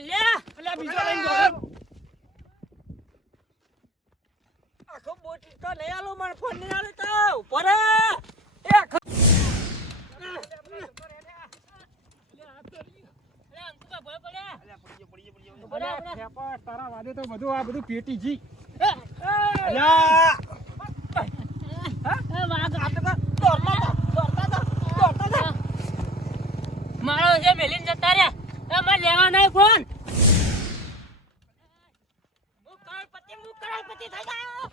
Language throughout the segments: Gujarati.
લે અલ્યા બીજો લઈને ગયો આખો બોટી તો લઈ આલો મને ફોન નહીં આલે તો ઉપર એ તારા વાદે તો બધું આ બધું પેટી જી મારો જે મેલીન જતા રે મારે લેવા નહીં ફોન હું કરોડપતિ થઈ ગયો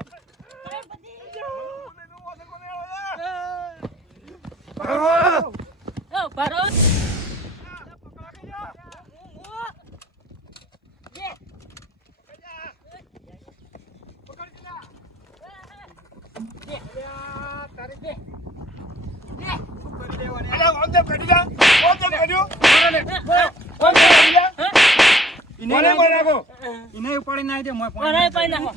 ભરોસ ઇને ઉપાડી નાખી દે મોય પાણી નાખો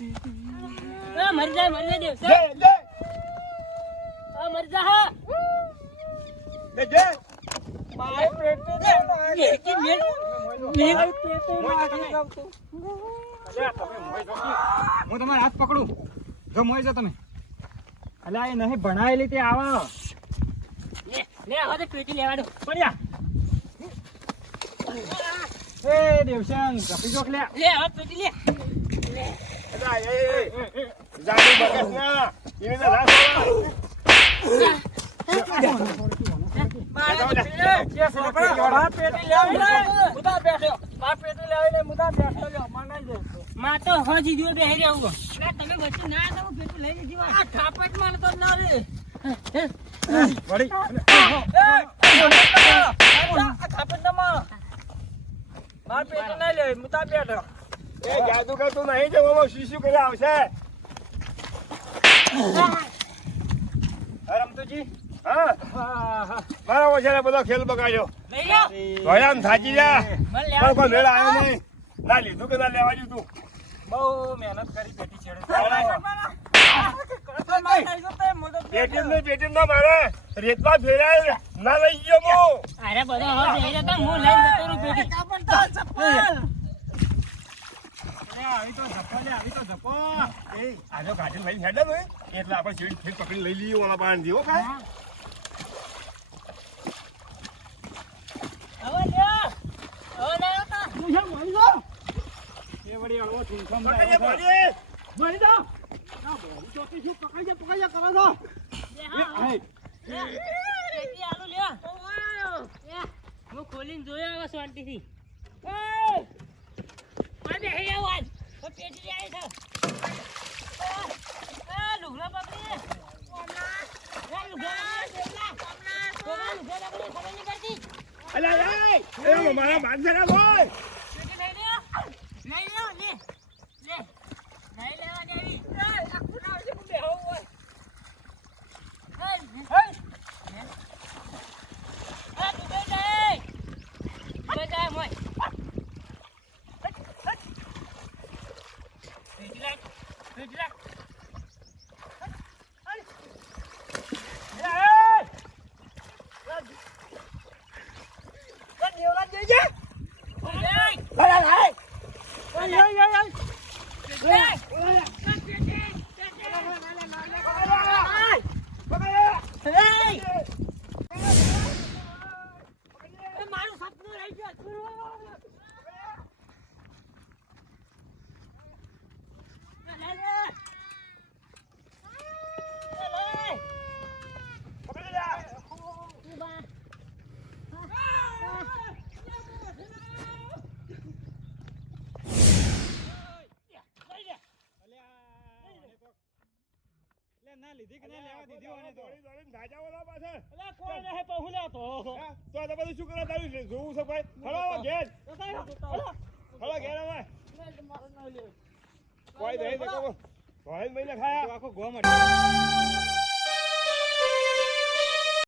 મરી જાય મરી જા હા લે જે મારે પેટ દે કે મે પેટ મારી ગાવ તું અલ્યા તમે મોય જો હું તમારો હાથ પકડું જો મોય જો તમે અલ્યા એ નહીં ભણાયેલી તે આવા લે હવે પેટી લેવા દો પડ્યા એ દેવશાન કપી જોક લે લે હવે પેટી લે અલ્યા એ જાની બગસ ના ઇને તો રાસ માં તો હજી જો બેહી રહ્યો તમે વચ્ચે ના દો પેટું લઈને જીવા આ થાપટ માં તો ના રે વળી થાપટ ના માં માર પેટું ના લે મુતા બેઠો એ જાદુ કરતું નહીં જો મામા શીશુ કરે આવશે રમતુજી હા મારા ઓછાને બધો ખેલ બગાડ્યો લઈ લો ભયાન થાકી જા મને પણ કોઈ મેળ આવ્યો નહીં ના લીધું કે ના લેવા દીધું બહુ મહેનત કરી પેટી છેડે પેટીમ ના મારે રેતમાં ફેરાય ના લઈ ગયો મો અરે બધો હવે બેહી જતા હું લઈને જતો રહું પેટી આવી તો જપો એ આજો ગાડી લઈને હેડે ને એટલે આપણે સીડી ફેર પકડી લઈ લઈએ ઓલા પાણ દીવો કાય હવે લ્યો હવે ના હતા તું છે મળી જો એ વળી આવો ચૂંઠો મળી મળી દો ના બોલી તો કે શું પકડી જા કરો છો પેટી આલુ લ્યો હું ખોલીને જોયો હવે શાંતિથી આ બેહી આવ આજ પેટી આવી છે લુગડા પકડી અલા એ મારા બાંધ ના બોલ મારું સપનું રહી ગયું ના લીધી કે ના લેવા દીધી અને દોડી ધાજાવાળા પાછળ અલા કોઈ નહે પહુલ્યા તો તો આ બધું શું કરવા તારું જોવું છે ભાઈ હલો ઘેર હલો ઘેર હવે કોઈ દે તો કહો ભાઈ મહિને ખાયા આખો ગોમ